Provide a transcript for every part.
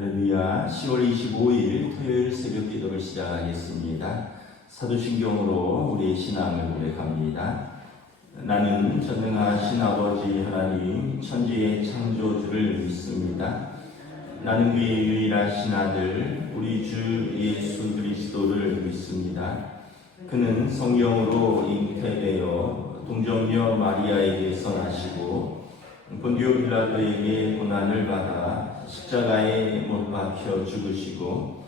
할렐루야. 10월 25일 토요일 새벽 기도를 시작하겠습니다. 사도신경으로 우리의 신앙을 고백합니다. 나는 전능하신 아버지 하나님 천지의 창조주를 믿습니다. 나는 그의 유일하신 아들 우리 주 예수 그리스도를 믿습니다. 그는 성령으로 잉태되어 동정녀 마리아에게서 나시고 본디오 빌라도에게 고난을 받아 십자가에 못 박혀 죽으시고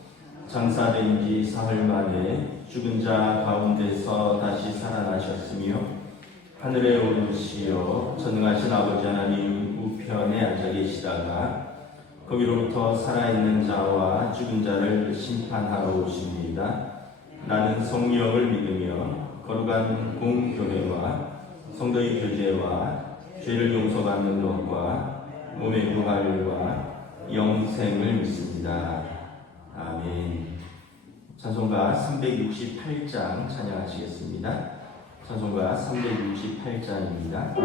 장사된 지 사흘 만에 죽은 자 가운데서 다시 살아나셨으며 하늘에 오르시어 전능하신 아버지 하나님 우편에 앉아 계시다가 거기로부터 살아있는 자와 죽은 자를 심판하러 오십니다. 나는 성령을 믿으며 거룩한 공교회와 성도의 교제와 죄를 용서받는 것과 몸의 부활과 영생을 믿습니다. 아멘. 찬송가 368장 찬양하시겠습니다. 찬송가 368장입니다.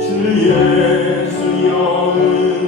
주 예수 만나의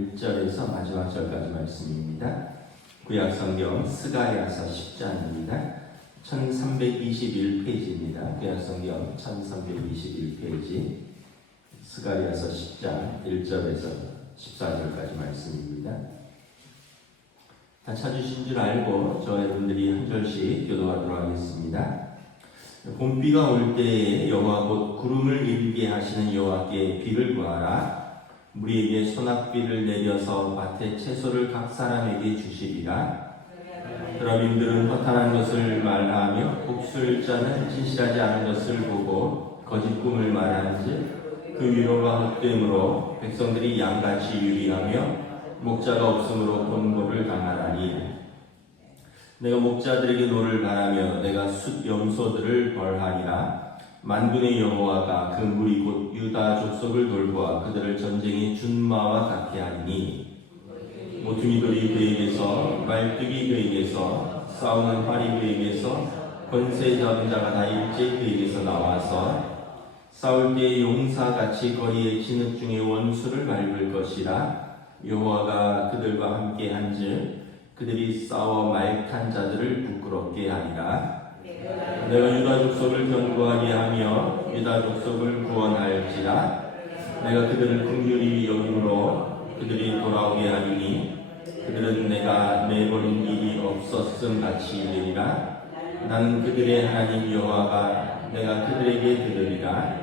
1절에서 마지막 절까지 말씀입니다. 구약성경 스가랴서 10장입니다. 1321페이지입니다. 구약성경 1321페이지 스가랴서 10장 1절에서 14절까지 말씀입니다. 다 찾으신 줄 알고 저 여러분들이 한 절씩 교도하도록 하겠습니다. 봄비가 올 때에 여호와 곧 구름을 일게 하시는 여호와께 비를 구하라. 우리에게 소낙비를 내려서 밭에 채소를 각 사람에게 주시리라. 그라빔들은 허탄한 것을 말하며 복술자는 진실하지 않은 것을 보고 거짓 꿈을 말하는지 그 위로가 헛됨으로 백성들이 양같이 유리하며 목자가 없으므로 곤고를 당하나니 내가 목자들에게 노를 바라며 내가 숫 염소들을 벌하리라. 만군의 여호와가 그 무리 곧 유다 족속을 돌보아 그들을 전쟁의 준마와 같게 하리니 모퉁이돌이 그에게서 말뚝이 그에게서 싸우는 활이 그에게서 권세 잡은 자가 다 일제 그에게서 나와서 싸울 때 용사같이 거리의 진흙 중에 원수를 밟을 것이라. 여호와가 그들과 함께 한즉 그들이 싸워 말탄 자들을 부끄럽게 하리라. 내가 유다 족속을 견고하게 하며 유다 족속을 구원할지라. 내가 그들을 긍휼히 여김으로 그들이 돌아오게 하리니 그들은 내가 내버린 일이 없었음 같이 되리라. 나는 그들의 하나님 여호와가 내가 그들에게 들으리라.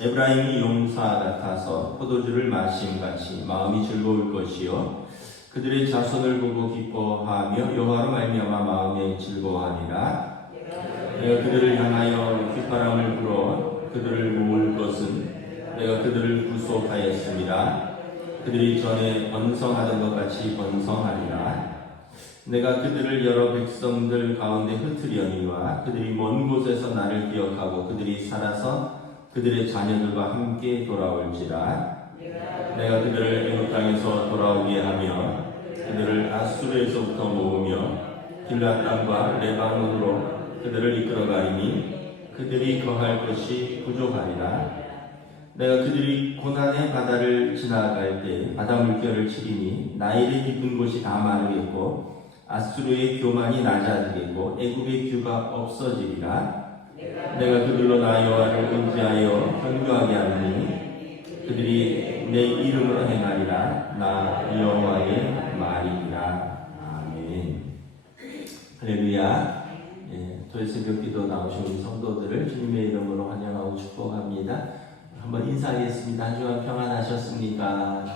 에브라임이 용사 같아서 포도주를 마심같이 마음이 즐거울 것이요 그들의 자손을 보고 기뻐하며 여호와로 말미암아 마음에 즐거워하리라. 내가 그들을 향하여 휘파람을 불어 그들을 모을 것은 내가 그들을 구속하였습니다. 그들이 전에 번성하던 것 같이 번성하리라. 내가 그들을 여러 백성들 가운데 흩으려니와 그들이 먼 곳에서 나를 기억하고 그들이 살아서 그들의 자녀들과 함께 돌아올지라. 내가 그들을 애굽 땅에서 돌아오게 하며 그들을 아수르에서부터 모으며 길앗 땅과 레바논으로 그들을 이끌어가리니 그들이 거할 것이 부족하리라. 내가 그들이 고난의 바다를 지나갈 때 바다 물결을 치리니 나일의 깊은 곳이 다 마르겠고 아수르의 교만이 낮아지겠고 애굽의 규가 없어지리라. 내가 그들로 나 여호와를 의지하여 견고하게 하리니 그들이 내 이름으로 행하리라. 나 여호와의 말이니라. 아멘. 할렐루야. 토요일 새벽 기도 나오신 우리 성도들을 주님의 이름으로 환영하고 축복합니다. 한번 인사하겠습니다. 한 주간 평안하셨습니까?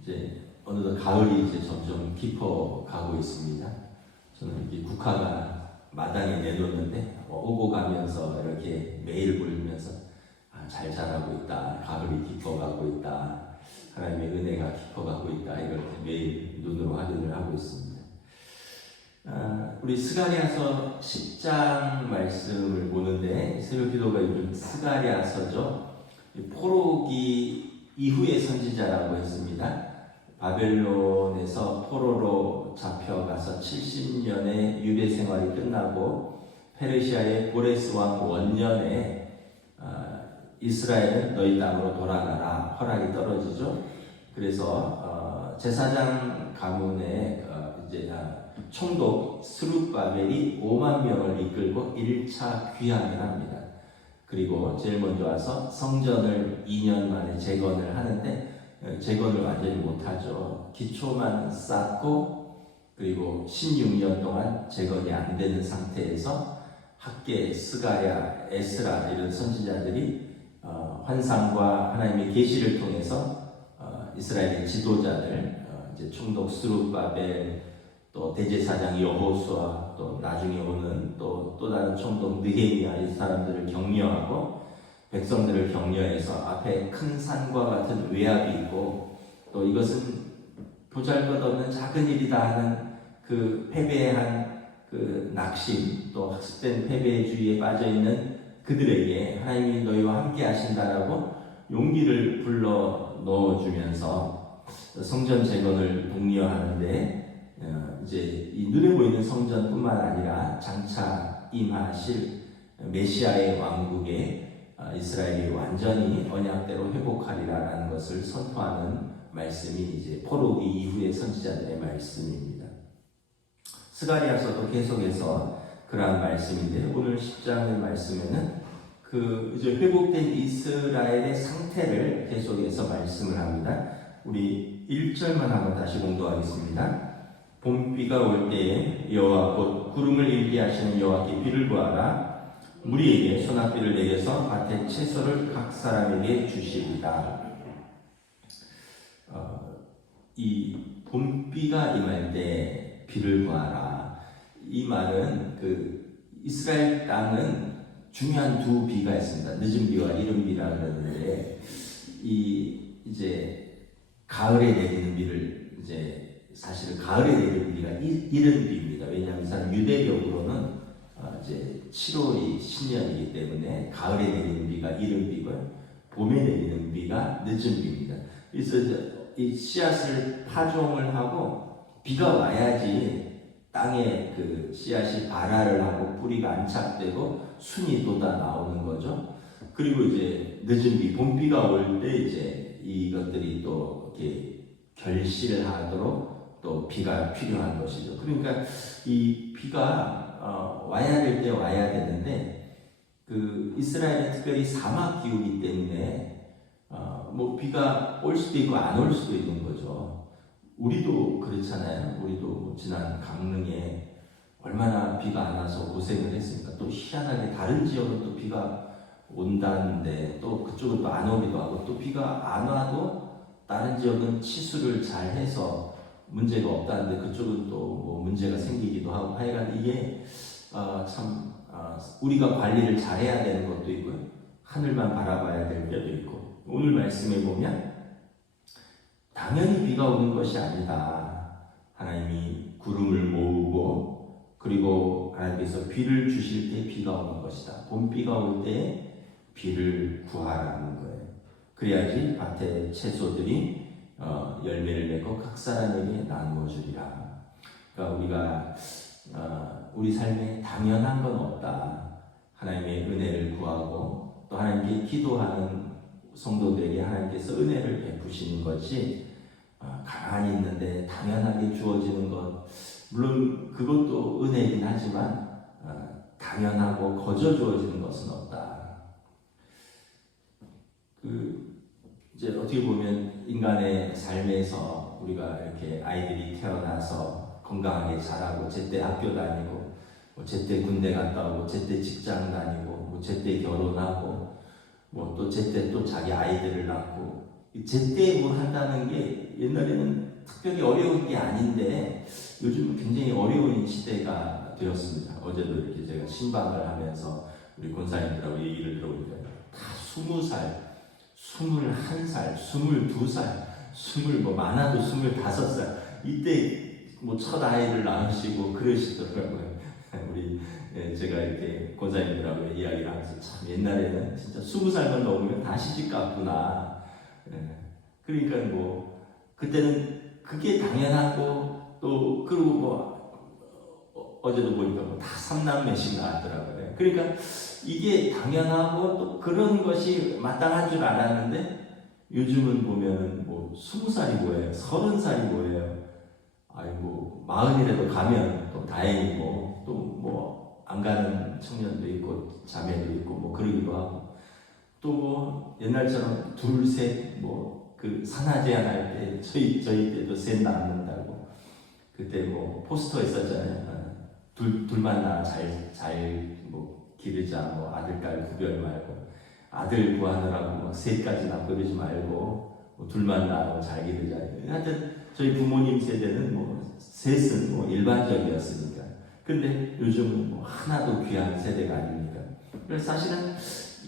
이제 어느덧 가을이 이제 점점 깊어가고 있습니다. 저는 이렇게 국화가 마당에 내놓는데 오고 가면서 이렇게 매일 보면서 잘 자라고 있다. 가을이 깊어가고 있다. 하나님의 은혜가 깊어가고 있다. 이렇게 매일 눈으로 확인을 하고 있습니다. 우리 스가랴서 10장 말씀을 보는데 새벽 기도가 이름 스가랴서죠. 포로기 이후의 선지자라고 했습니다. 바벨론에서 포로로 잡혀가서 70년의 유대 생활이 끝나고 페르시아의 고레스 왕 원년에 이스라엘은 너희 땅으로 돌아가라 허락이 떨어지죠. 그래서 제사장 가문에 이제 총독 스룹바벨이 5만 명을 이끌고 1차 귀환을 합니다. 그리고 제일 먼저 와서 성전을 2년 만에 재건을 하는데 재건을 완전히 못하죠. 기초만 쌓고 그리고 16년 동안 재건이 안 되는 상태에서 학계, 스가랴, 에스라 이런 선지자들이 환상과 하나님의 계시를 통해서 이스라엘의 지도자들 이제 총독 스룹바벨 또 대제사장 여호수아 또 나중에 오는 또 다른 총독 느헤미야 이 사람들을 격려하고 백성들을 격려해서 앞에 큰 산과 같은 외압이 있고 또 이것은 보잘것없는 작은 일이다 하는 그 패배한 그 낙심 또 학습된 패배주의에 빠져있는 그들에게 하나님이 너희와 함께 하신다라고 용기를 불러 넣어주면서 성전 재건을 독려하는데 이제 이 눈에 보이는 성전뿐만 아니라 장차 임하실 메시아의 왕국에 이스라엘이 완전히 언약대로 회복하리라라는 것을 선포하는 말씀이 이제 포로기 이후의 선지자들의 말씀입니다. 스가랴서도 계속해서 그러한 말씀인데 오늘 10장의 말씀에는 그 이제 회복된 이스라엘의 상태를 계속해서 말씀을 합니다. 우리 1절만 한번 다시 공독하겠습니다. 봄비가 올 때에 여호와 곧 구름을 일게 하시는 여호와께 비를 구하라. 무리에게 소낙비를 내려서 밭의 채소를 각 사람에게 주시리라. 이 봄비가 임할 때 비를 구하라. 이 말은 그 이스라엘 땅은 중요한 두 비가 있습니다. 늦은 비와 이른 비라 그러는데 이제 가을에 내리는 비를 이제 사실은 가을에 내리는 비가 이른 비입니다. 왜냐하면 이 사람 유대력으로는 이제 7월이 신년이기 때문에 가을에 내리는 비가 이른 비고요. 봄에 내리는 비가 늦은 비입니다. 그래서 이 씨앗을 파종을 하고 비가 와야지 땅에 그 씨앗이 발화를 하고 뿌리가 안착되고 순이 돋아 나오는 거죠. 그리고 이제 늦은 비, 봄비가 올 때 이제 이것들이 또 이렇게 결실하도록 또 비가 필요한 것이죠. 그러니까 이 비가 와야 될 때 와야 되는데 그 이스라엘은 특별히 사막 기후이기 때문에 뭐 비가 올 수도 있고 안 올 수도 있는 거죠. 우리도 그렇잖아요. 우리도 지난 강릉에 얼마나 비가 안 와서 고생을 했습니까? 또 희한하게 다른 지역은 또 비가 온다는데 또 그쪽은 또 안 오기도 하고 또 비가 안 와도 다른 지역은 치수를 잘 해서 문제가 없다는데 그쪽은 또 뭐 문제가 생기기도 하고 하여간 이게 참 우리가 관리를 잘해야 되는 것도 있고요. 하늘만 바라봐야 될 때도 있고 오늘 말씀에 보면 당연히 비가 오는 것이 아니다. 하나님이 구름을 모으고 그리고 하나님께서 비를 주실 때 비가 오는 것이다. 봄비가 올 때 비를 구하라는 거예요. 그래야지 밭의 채소들이 열매를 맺고 각 사람에게 나누어 주리라. 그러니까 우리가 우리 삶에 당연한 건 없다. 하나님의 은혜를 구하고 또 하나님께 기도하는 성도들에게 하나님께서 은혜를 베푸시는 것이 가만히 있는데 당연하게 주어지는 것, 물론 그것도 은혜이긴 하지만 당연하고 거저 주어지는 것은 없다. 이제 어떻게 보면 인간의 삶에서 우리가 이렇게 아이들이 태어나서 건강하게 자라고 제때 학교 다니고 뭐 제때 군대 갔다 오고 제때 직장 다니고 뭐 제때 결혼하고 뭐 또 제때 또 자기 아이들을 낳고 제때 뭘 한다는 게 옛날에는 특별히 어려운 게 아닌데 요즘은 굉장히 어려운 시대가 되었습니다. 어제도 이렇게 제가 신방을 하면서 우리 권사님들하고 얘기를 들어보니까 다 20살, 21살, 22살, 뭐 많아도 25살 이때 뭐 첫 아이를 낳으시고 그러시더라고요. 우리 제가 이렇게 권사님들하고 이야기를 하면서 참 옛날에는 진짜 20살만 넘으면 다 시집 갔구나. 그러니까 뭐 그때는 그게 당연하고 또 그리고 뭐 어제도 보니까 뭐 다 3남매씩 낳았더라고요. 그러니까 이게 당연하고 또 그런 것이 마땅한 줄 알았는데 요즘은 보면은 뭐 20살이 뭐예요? 30살이 뭐예요? 아이고 40이라도 가면 또 다행이고 또 뭐 안 가는 청년도 있고 자매도 있고 뭐 그러기도 하고 또 뭐 옛날처럼 둘, 셋 뭐 그 산하제한 할 때 저희 때도 셋 낳는다고 그때 뭐 포스터 있었잖아요. 둘만 낳아 잘 뭐 기르자 뭐 아들딸 구별 말고 아들 구하느라고 막 셋까지 낳고 그러지 말고 뭐 둘만 낳아 잘 기르자. 하여튼 저희 부모님 세대는 뭐 셋은 뭐 일반적이었으니까. 근데 요즘은 뭐 하나도 귀한 세대가 아닙니까? 그래서 사실은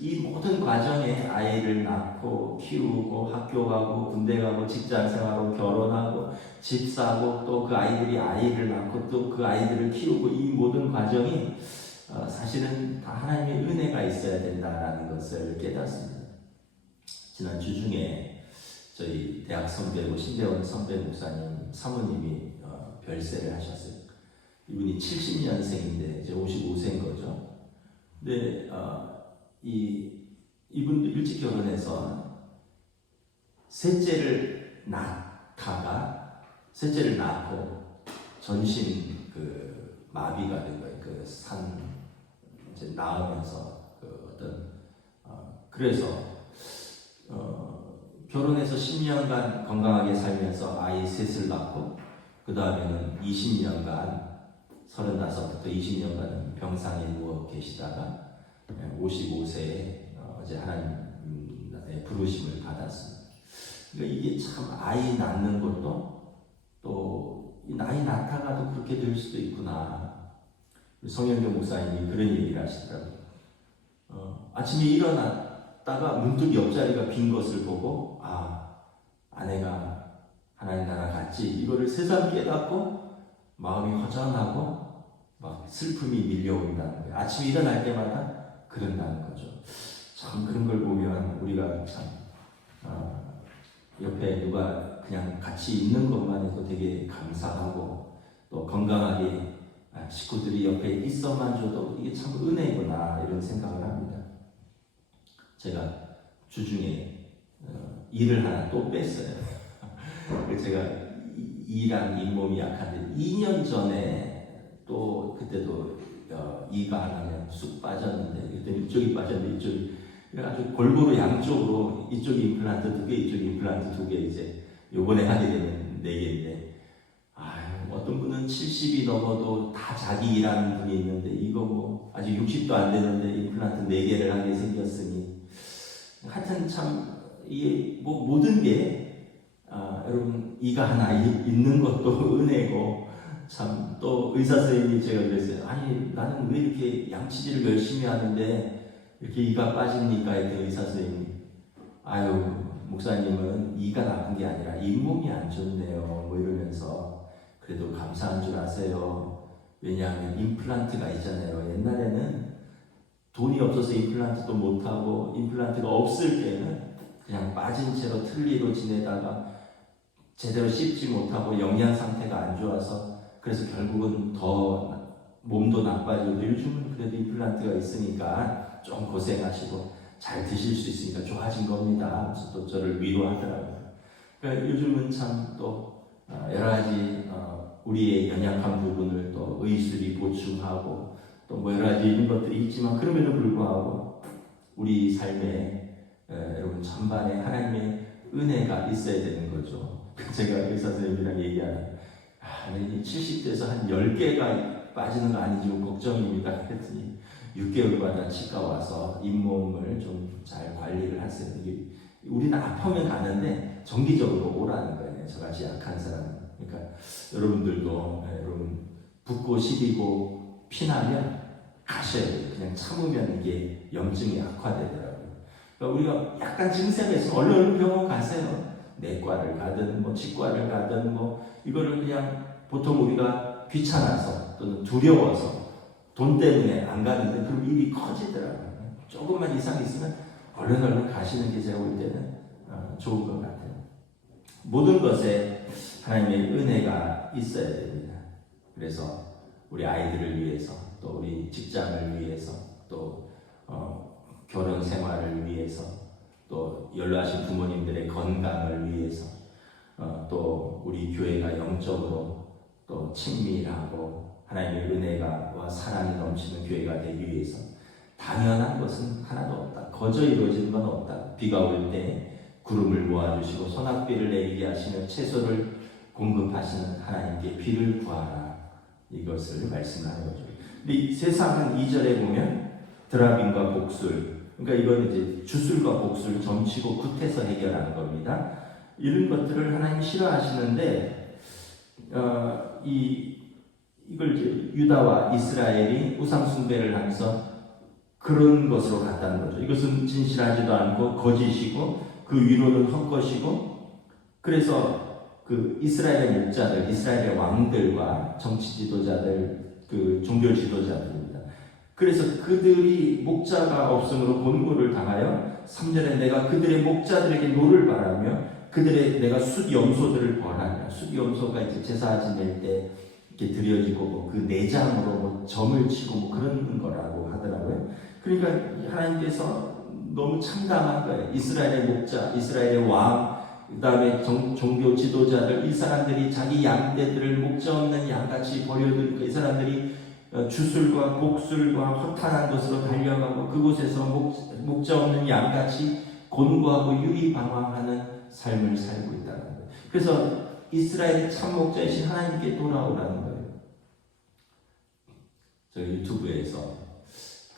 이 모든 과정에 아이를 낳고 키우고 학교 가고 군대 가고 직장 생활하고 결혼하고 집 사고 또 그 아이들이 아이를 낳고 또 그 아이들을 키우고 이 모든 과정이 사실은 다 하나님의 은혜가 있어야 된다라는 것을 깨닫습니다. 지난 주 중에 저희 대학 선배고 신대원 선배 목사님 사모님이 별세를 하셨어요. 이분이 70년생인데 이제 55세인 거죠. 근데 이 이분도 일찍 결혼해서 셋째를 낳고 전신 그 마비가 된 거예요. 그 이제 낳으면서 그 어떤 그래서 결혼해서 10년간 건강하게 살면서 아이 셋을 낳고 그 다음에는 20년간 35부터 20년간은 병상에 누워 계시다가 55세에 이제 하나님의 부르심을 받았습니다. 그러니까 이게 참 아이 낳는 것도 또 나이 낳다가도 그렇게 될 수도 있구나. 성현경 목사님이 그런 얘기를 하시더라고요. 아침에 일어났다가 문득 옆자리가 빈 것을 보고 아내가 하나님 나라 갔지 이거를 새삼 깨닫고 마음이 허전하고 막 슬픔이 밀려온다는 거예요. 아침에 일어날 때마다 그런다는 거죠. 참 그런 걸 보면 우리가 참 옆에 누가 그냥 같이 있는 것만 해도 되게 감사하고 또 건강하게 식구들이 옆에 있어만 줘도 이게 참 은혜구나 이런 생각을 합니다. 제가 주중에 일을 하나 또 뺐어요. 제가 이랑 잇몸이 약한데 2년 전에 또 그때도 이가 하나면 쑥 빠졌는데 그때 이쪽이 빠졌는데 이쪽이 그래가지고 골고루 양쪽으로 이쪽이 임플란트 2개 이쪽이 임플란트 2개 이제 요번에 하게 되는 4개인데 어떤 분은 70이 넘어도 다 자기 일하는 분이 있는데 이거 뭐 아직 60도 안 되는데 임플란트 4개를 하게 생겼으니 하여튼 참 이게 뭐 모든 게 여러분 이가 하나 있는 것도 은혜고 참 또 의사 선생님이 제가 그랬어요. 아니 나는 왜 이렇게 양치질을 열심히 하는데 이렇게 이가 빠집니까? 했더니 의사 선생님이 목사님은 이가 나쁜 게 아니라 잇몸이 안 좋네요 뭐 이러면서 그래도 감사한 줄 아세요. 왜냐하면 임플란트가 있잖아요. 옛날에는 돈이 없어서 임플란트도 못하고 임플란트가 없을 때는 그냥 빠진 채로 틀니로 지내다가 제대로 씹지 못하고 영양 상태가 안 좋아서 그래서 결국은 더 몸도 나빠지고 요즘은 그래도 임플란트가 있으니까 좀 고생하시고 잘 드실 수 있으니까 좋아진 겁니다. 그래서 또 저를 위로하더라고요. 그러니까 요즘은 참 또 여러 가지 우리의 연약한 부분을 또 의술이 보충하고 또 뭐 여러 가지 이런 것들이 있지만 그럼에도 불구하고 우리 삶에 여러분 전반에 하나님의 은혜가 있어야 되는 거죠. 제가 의사 선생님이랑 얘기하는 70대에서 한 10개가 빠지는 거 아닌지 걱정입니다. 그랬더니 6개월마다 치과 와서 잇몸을 좀 잘 관리를 하세요. 우리는 아프면 가는데 정기적으로 오라는 거예요. 저같이 약한 사람은. 그러니까 여러분들도 여러분 붓고 시리고 피나면 가셔야 돼요. 그냥 참으면 이게 염증이 악화되더라고요. 그러니까 우리가 약간 증세가 있으면 얼른 병원 가세요. 내과를 가든 뭐 치과를 가든 뭐 이거를 그냥 보통 우리가 귀찮아서 또는 두려워서 돈 때문에 안 가는데 그럼 일이 커지더라고요. 조금만 이상 있으면 얼른 가시는 게 제가 볼 때는 좋은 것 같아요. 모든 것에 하나님의 은혜가 있어야 됩니다. 그래서 우리 아이들을 위해서 또 우리 직장을 위해서 또 결혼 생활을 위해서 또 연로하신 부모님들의 건강을 위해서 또 우리 교회가 영적으로 또 친밀하고 하나님의 은혜가 사랑이 넘치는 교회가 되기 위해서 당연한 것은 하나도 없다. 거저 이루어지는 건 없다. 비가 올 때 구름을 모아주시고 소낙비를 내리게 하시며 채소를 공급하시는 하나님께 비를 구하라. 이것을 말씀하는 거죠. 근데 이 세상 한 2절에 보면 드라빔과 복술, 그러니까 이건 이제 주술과 복술 점치고 굿해서 해결하는 겁니다. 이런 것들을 하나님 싫어하시는데 이걸 이제 유다와 이스라엘이 우상 숭배를 하면서 그런 것으로 갔다는 거죠. 이것은 진실하지도 않고 거짓이고 그 위로는 헛것이고 그래서 그 이스라엘의 목자들, 이스라엘의 왕들과 정치 지도자들, 그 종교 지도자들입니다. 그래서 그들이 목자가 없음으로 곤고를 당하여 3절에 내가 그들의 목자들에게 노를 바라며 그들의 내가 숫염소들을 벌하며 숫염소가 이제 제사 지낼 때 이렇게 드려지고 그 내장으로 점을 치고 그런 거라고 하더라고요. 그러니까 하나님께서 너무 참담한 거예요. 이스라엘의 목자, 이스라엘의 왕, 그 다음에 종교 지도자들, 이 사람들이 자기 양떼들을 목자 없는 양같이 버려두니까 이 사람들이 주술과 복술과 허탄한 것으로 달려가고 그곳에서 목자 없는 양같이 곤고하고 유리방황하는 삶을 살고 있다는 거예요. 그래서 이스라엘의 참 목자이신 하나님께 돌아오라는 거예요. 저 유튜브에서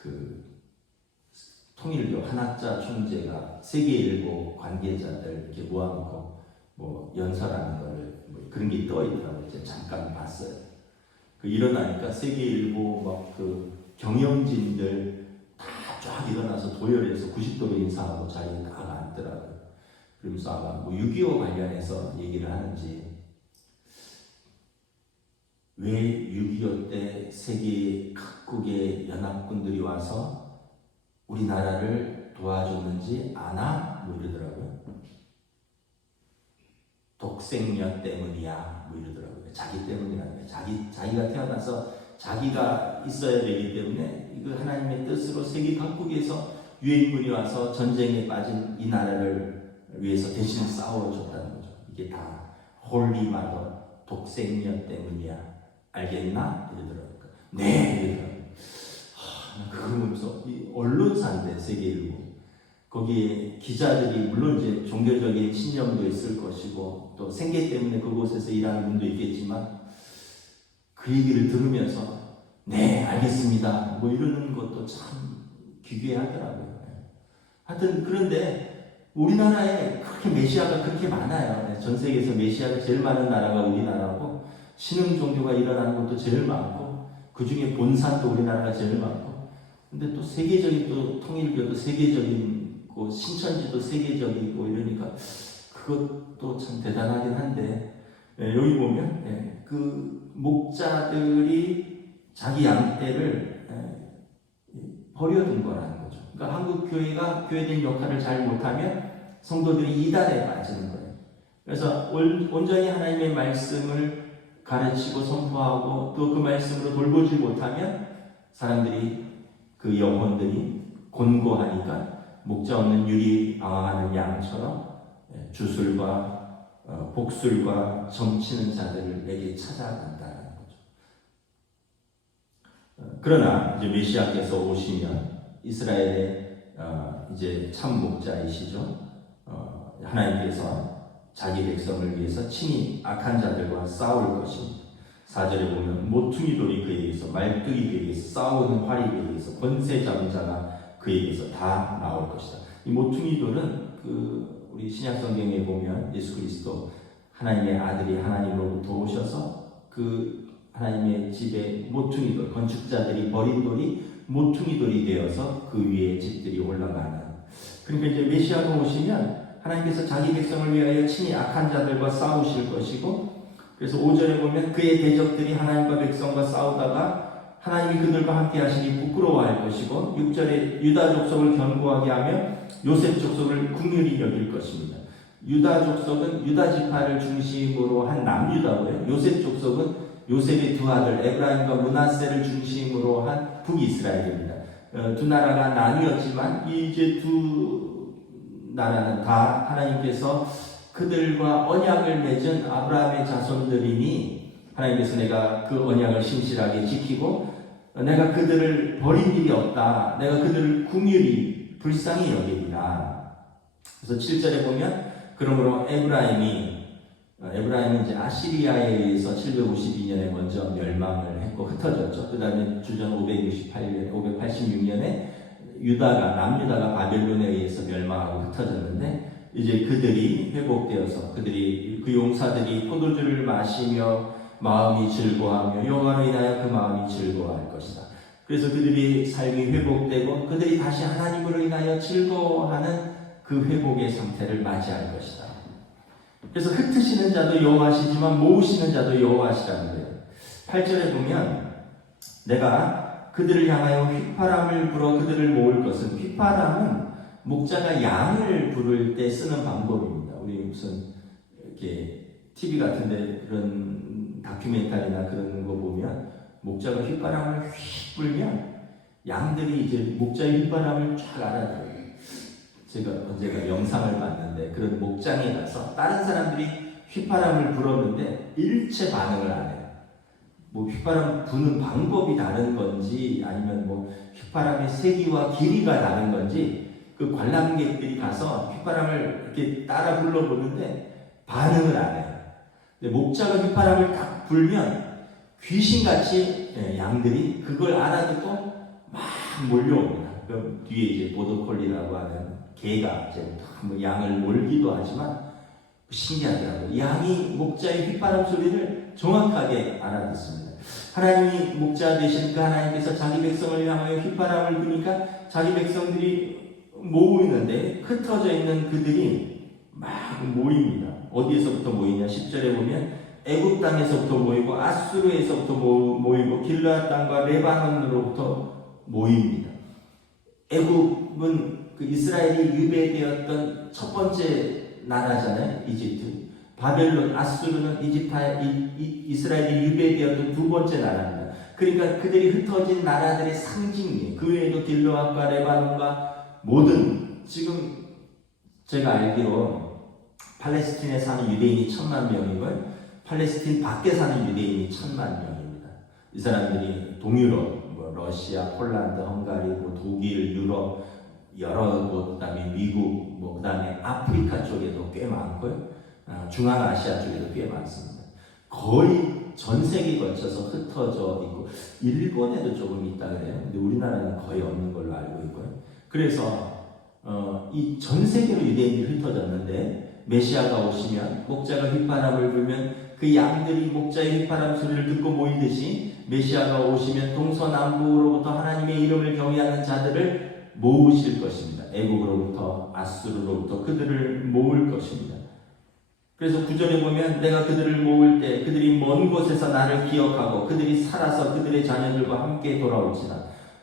그 통일교 한학자 총재가 세계일보 관계자들 이렇게 모아놓고 뭐 연설하는 거를 뭐 그런 게 떠 있더라고요. 제가 잠깐 봤어요. 그 일어나니까 세계일보 막 그 경영진들 다 쫙 일어나서 도열해서 90도로 인사하고 자리에 다 앉더라고요. 그러면서 아마 뭐 6.25 관련해서 얘기를 하는지, 왜 6.25 때 세계 각국의 연합군들이 와서 우리나라를 도와줬는지 아나? 뭐 이러더라고요. 독생녀 때문이야. 뭐 이러더라고요. 자기 때문이라는 거예요. 자기가 태어나서 자기가 있어야 되기 때문에 이거 하나님의 뜻으로 세계 각국에서 유엔군이 와서 전쟁에 빠진 이 나라를 위해서 대신 싸워줬다는 거죠. 이게 다 홀리마더 독생녀 때문이야. 알겠나? 이러더라고요. 네. 이러더라고요. 그걸 보면서 이 언론사인데 세계일보 거기에 기자들이 물론 이제 종교적인 신념도 있을 것이고 또 생계 때문에 그곳에서 일하는 분도 있겠지만 그 얘기를 들으면서 네 알겠습니다 뭐 이러는 것도 참 기괴하더라고요. 하여튼 그런데 우리나라에 그렇게 메시아가 그렇게 많아요. 전 세계에서 메시아가 제일 많은 나라가 우리나라고 신흥 종교가 일어나는 것도 제일 많고 그 중에 본산도 우리나라가 제일 많고 근데 또 세계적인 또 통일교도 세계적이고 신천지도 세계적이고 이러니까 그것도 참 대단하긴 한데 여기 보면 그 목자들이 자기 양떼를 버려둔 거라는 거죠. 그러니까 한국 교회가 교회된 역할을 잘 못하면 성도들이 이단에 빠지는 거예요. 그래서 온전히 하나님의 말씀을 가르치고 선포하고 또 그 말씀으로 돌보지 못하면 사람들이 그 영혼들이 곤고하니까 목자 없는 유리 방황하는 양처럼 주술과 복술과 점치는 자들을 내게 찾아간다는 거죠. 그러나 이제 메시아께서 오시면 이스라엘의 이제 참 목자이시죠. 하나님께서 자기 백성을 위해서 친히 악한 자들과 싸울 것입니다. 4절에 보면 모퉁이 돌이 그에게서 말뚝이 그에게서 싸우는 활이 그에게서 권세 잡은 자가 그에게서 다 나올 것이다. 이 모퉁이 돌은 그 우리 신약 성경에 보면 예수 그리스도 하나님의 아들이 하나님으로부터 오셔서 그 하나님의 집에 모퉁이 돌 건축자들이 버린 돌이 모퉁이 돌이 되어서 그 위에 집들이 올라가는. 그러니까 이제 메시아가 오시면 하나님께서 자기 백성을 위하여 친히 악한 자들과 싸우실 것이고 그래서 5절에 보면 그의 대적들이 하나님과 백성과 싸우다가 하나님이 그들과 함께 하시니 부끄러워할 것이고 6절에 유다 족속을 견고하게 하며 요셉 족속을 긍휼히 여길 것입니다. 유다 족속은 유다 지파를 중심으로 한 남유다고요. 요셉 족속은 요셉의 두 아들 에브라임과 므낫세를 중심으로 한 북이스라엘입니다. 두 나라가 나뉘었지만 이제 두 나라는 다 하나님께서 그들과 언약을 맺은 아브라함의 자손들이니 하나님께서 내가 그 언약을 신실하게 지키고 내가 그들을 버린 일이 없다. 내가 그들을 긍휼히 불쌍히 여기리라. 그래서 7절에 보면 그러므로 에브라임은 이제 아시리아에 의해서 752년에 먼저 멸망을 했고 흩어졌죠. 그 다음에 주전 586년에 남유다가 바벨론에 의해서 멸망하고 흩어졌는데 이제 그들이 회복되어서 그들이 그 용사들이 포도주를 마시며 마음이 즐거워하며 여호와로 인하여 그 마음이 즐거워할 것이다. 그래서 그들이 삶이 회복되고 그들이 다시 하나님으로 인하여 즐거워하는 그 회복의 상태를 맞이할 것이다. 그래서 흩으시는 자도 여호와시지만 모으시는 자도 여호와시라는 거예요. 8절에 보면 내가 그들을 향하여 휘파람을 불어 그들을 모을 것은 휘파람은 목자가 양을 부를 때 쓰는 방법입니다. 우리 무슨 이렇게 TV 같은데 그런 다큐멘터리나 그런 거 보면 목자가 휘바람을 휙 불면 양들이 이제 목자의 휘바람을 쫙 알아들어요. 제가 언제가 영상을 봤는데 그런 목장에 가서 다른 사람들이 휘파람을 불었는데 일체 반응을 안 해요. 뭐 휘파람 부는 방법이 다른 건지 아니면 뭐 휘파람의 세기와 길이가 다른 건지 그 관람객들이 가서 휘파람을 이렇게 따라 불러보는데 반응을 안 해요. 근데 목자가 휘파람을 딱 불면 귀신같이 양들이 그걸 알아듣고 막 몰려옵니다. 그 뒤에 이제 보더콜리라고 하는 개가 이제 뭐 양을 몰기도 하지만 신기하더라고요. 양이 목자의 휘파람 소리를 정확하게 알아듣습니다. 하나님이 목자 되신 그 하나님께서 자기 백성을 향하여 휘파람을 부니까 자기 백성들이 모이는데 흩어져 있는 그들이 막 모입니다. 어디에서부터 모이냐? 10절에 보면 애굽 땅에서부터 모이고 아수르에서부터 모이고 길르앗 땅과 레바논으로부터 모입니다. 애굽은 그 이스라엘이 유배되었던 첫 번째 나라잖아요. 이집트. 바벨론, 아수르는 이스라엘이 유배되었던 두 번째 나라입니다. 그러니까 그들이 흩어진 나라들의 상징이에요. 그 외에도 길르앗과 레바논과 모든, 지금 제가 알기로 팔레스틴에 사는 유대인이 10,000,000명이고요. 팔레스틴 밖에 사는 유대인이 10,000,000명입니다. 이 사람들이 동유럽, 뭐 러시아, 폴란드, 헝가리, 뭐 독일, 유럽 여러 곳, 그다음에 미국, 뭐 그다음에 아프리카 쪽에도 꽤 많고요. 중앙아시아 쪽에도 꽤 많습니다. 거의 전 세계에 걸쳐서 흩어져 있고 일본에도 조금 있다 그래요. 근데 우리나라는 거의 없는 걸로 알고 있고요. 그래서 이 전 세계로 유대인들이 흩어졌는데 메시아가 오시면 목자가 휘파람을 불면 그 양들이 목자의 휘파람 소리를 듣고 모이듯이 메시아가 오시면 동서남북으로부터 하나님의 이름을 경외하는 자들을 모으실 것입니다. 애국으로부터 아수르로부터 그들을 모을 것입니다. 그래서 9절에 보면 내가 그들을 모을 때 그들이 먼 곳에서 나를 기억하고 그들이 살아서 그들의 자녀들과 함께 돌아올지라.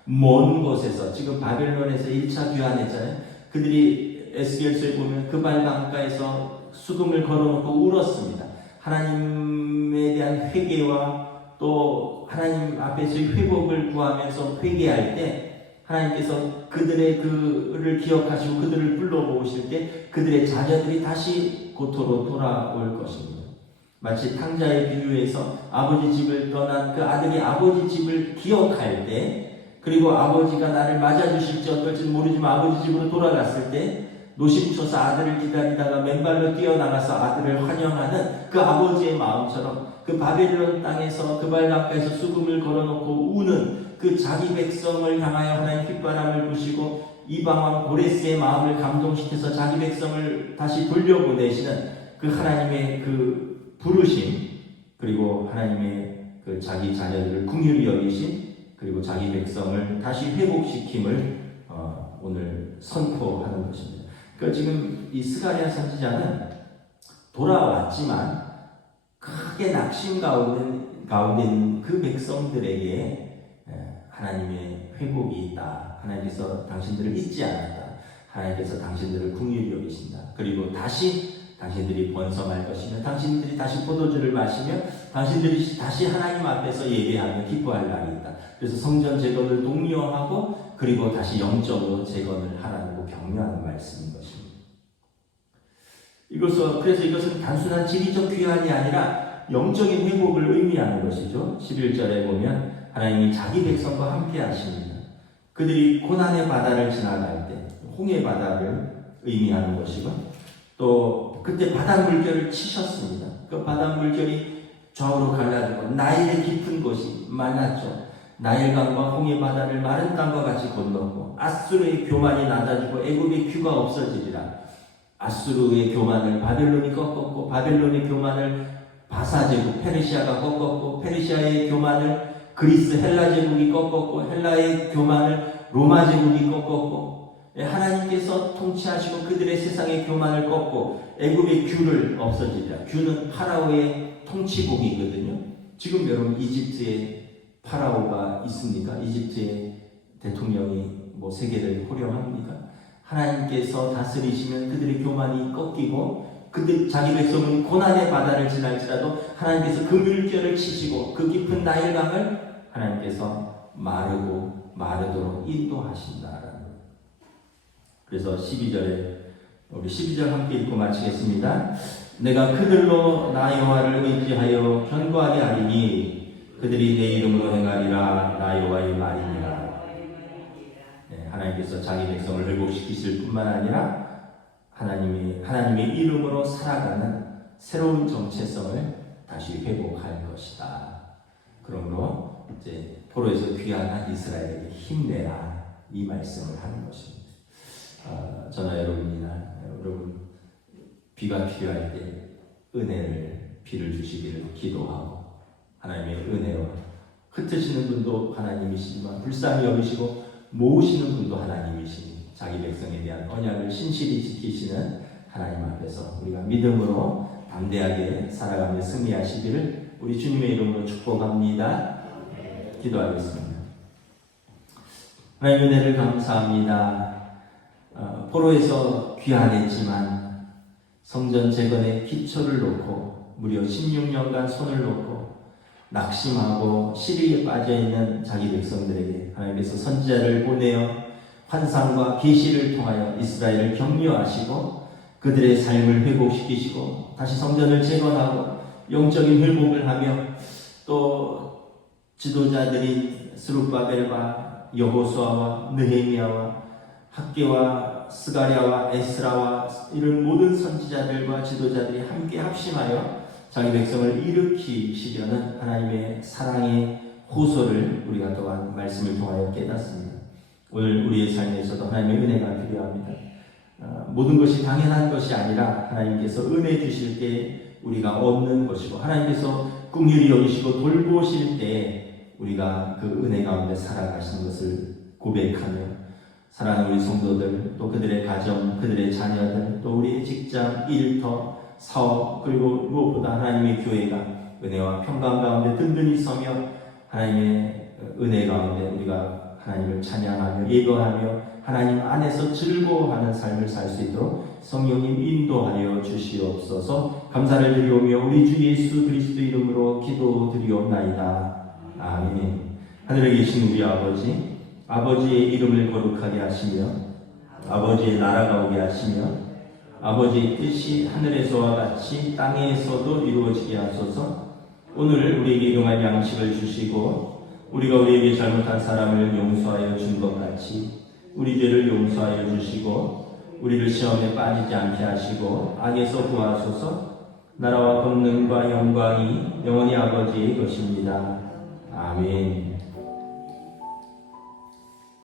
먼 곳에서, 지금 바벨론에서 1차 귀환했잖아요. 그들이 에스겔서에 보면 그 발 강가에서 수금을 걸어놓고 울었습니다. 하나님에 대한 회개와 또 하나님 앞에서의 회복을 구하면서 회개할 때 하나님께서 그들의 그를 기억하시고 그들을 불러모으실 때 그들의 자녀들이 다시 고토로 돌아올 것입니다. 마치 탕자의 비유에서 아버지 집을 떠난 그 아들이 아버지 집을 기억할 때, 그리고 아버지가 나를 맞아주실지 어떨지 모르지만 아버지 집으로 돌아갔을 때 노심초사 아들을 기다리다가 맨발로 뛰어나가서 아들을 환영하는 그 아버지의 마음처럼 그 바벨론 땅에서 그 발강가에서 수금을 걸어놓고 우는 그 자기 백성을 향하여 하나님 휘바람을 부시고 이방왕 고레스의 마음을 감동시켜서 자기 백성을 다시 돌려보내시는 그 하나님의 그 부르심, 그리고 하나님의 그 자기 자녀들을 긍휼히 여기신, 그리고 자기 백성을 다시 회복시킴을 오늘 선포하는 것입니다. 그러니까 지금 이 스가랴 선지자는 돌아왔지만 크게 낙심 가운데 있는 그 백성들에게 하나님의 회복이 있다. 하나님께서 당신들을 잊지 않았다. 하나님께서 당신들을 긍휼히 여기신다. 그리고 다시 당신들이 번성할 것이며 당신들이 다시 포도주를 마시며 당신들이 다시 하나님 앞에서 예배하며 기뻐할 날이 있다. 그래서 성전 재건을 독려하고 그리고 다시 영적으로 재건을 하라고 격려하는 말씀인 것입니다. 그래서 이것은 단순한 지리적 귀환이 아니라 영적인 회복을 의미하는 것이죠. 11절에 보면 하나님이 자기 백성과 함께 하십니다. 그들이 고난의 바다를 지나갈 때 홍해 바다를 의미하는 것이고, 또 그때 바다 물결을 치셨습니다. 그 바다 물결이 좌우로 갈라지고 나일의 깊은 곳이 많았죠. 나일강과 홍해 바다를 마른 땅과 같이 건넜고 아수르의 교만이 낮아지고 애굽의 규가 없어지리라. 아수르의 교만을 바벨론이 꺾었고 바벨론의 교만을 바사 제국 페르시아가 꺾었고 페르시아의 교만을 그리스 헬라 제국이 꺾었고 헬라의 교만을 로마 제국이 꺾었고, 하나님께서 통치하시고 그들의 세상의 교만을 꺾고 애굽의 규를 없어지리라. 규는 파라오의 통치국이거든요. 지금 여러분 이집트에 파라오가 있습니까? 이집트의 대통령이 뭐 세계를 호령합니까? 하나님께서 다스리시면 그들의 교만이 꺾이고 그들 자기 백성은 고난의 바다를 지날지라도 하나님께서 그 물결을 치시고 그 깊은 나일강을 하나님께서 마르도록 인도하신다라는 거예요. 그래서 12절에 우리 12절 함께 읽고 마치겠습니다. 내가 그들로 나 여호와를 의지하여 견고하게 하리니 그들이 내 이름으로 행하리라. 나 여호와의 말이니라. 네, 하나님께서 자기 백성을 회복시키실 뿐만 아니라 하나님의 이름으로 살아가는 새로운 정체성을 다시 회복할 것이다. 그러므로 이제 포로에서 귀환한 이스라엘에게 힘내라, 이 말씀을 하는 것입니다. 저나 여러분이나 여러분 비가 필요할 때 비를 주시기를 기도하고, 하나님의 은혜로 흩으시는 분도 하나님이시지만 불쌍히 여기시고 모으시는 분도 하나님이시니 자기 백성에 대한 언약을 신실히 지키시는 하나님 앞에서 우리가 믿음으로 담대하게 살아가며 승리하시기를 우리 주님의 이름으로 축복합니다. 기도하겠습니다. 하나님 은혜를 감사합니다. 포로에서 귀환했지만 성전 재건의 기초를 놓고 무려 16년간 손을 놓고 낙심하고 시리에 빠져있는 자기 백성들에게 하나님께서 선지자를 보내어 환상과 계시를 통하여 이스라엘을 격려하시고 그들의 삶을 회복시키시고 다시 성전을 재건하고 영적인 회복을 하며 또 지도자들인 스룹바벨과 여호수아와 느헤미야와 학개와 스가랴와 에스라와 이런 모든 선지자들과 지도자들이 함께 합심하여 자기 백성을 일으키시려는 하나님의 사랑의 호소를 우리가 또한 말씀을 통하여 깨닫습니다. 오늘 우리의 삶에서도 하나님의 은혜가 필요합니다. 모든 것이 당연한 것이 아니라 하나님께서 은혜 주실 때 우리가 얻는 것이고, 하나님께서 긍휼히 여기시고 돌보실 때 우리가 그 은혜 가운데 살아가시는 것을 고백하며 사랑하는 우리 성도들, 또 그들의 가정, 그들의 자녀들, 또 우리의 직장, 일터, 사업, 그리고 무엇보다 하나님의 교회가 은혜와 평강 가운데 든든히 서며 하나님의 은혜 가운데 우리가 하나님을 찬양하며 예배하며 하나님 안에서 즐거워하는 삶을 살 수 있도록 성령님 인도하여 주시옵소서. 감사를 드리오며 우리 주 예수 그리스도 이름으로 기도드리옵나이다. 아멘. 하늘에 계신 우리 아버지, 아버지의 이름을 거룩하게 하시며 아버지의 나라가 오게 하시며 아버지의 뜻이 하늘에서와 같이 땅에서도 이루어지게 하소서. 오늘 우리에게 일용할 양식을 주시고 우리가 우리에게 잘못한 사람을 용서하여 준 것 같이 우리 죄를 용서하여 주시고 우리를 시험에 빠지지 않게 하시고 악에서 구하소서. 나라와 권능과 영광이 영원히 아버지의 것입니다. 아멘.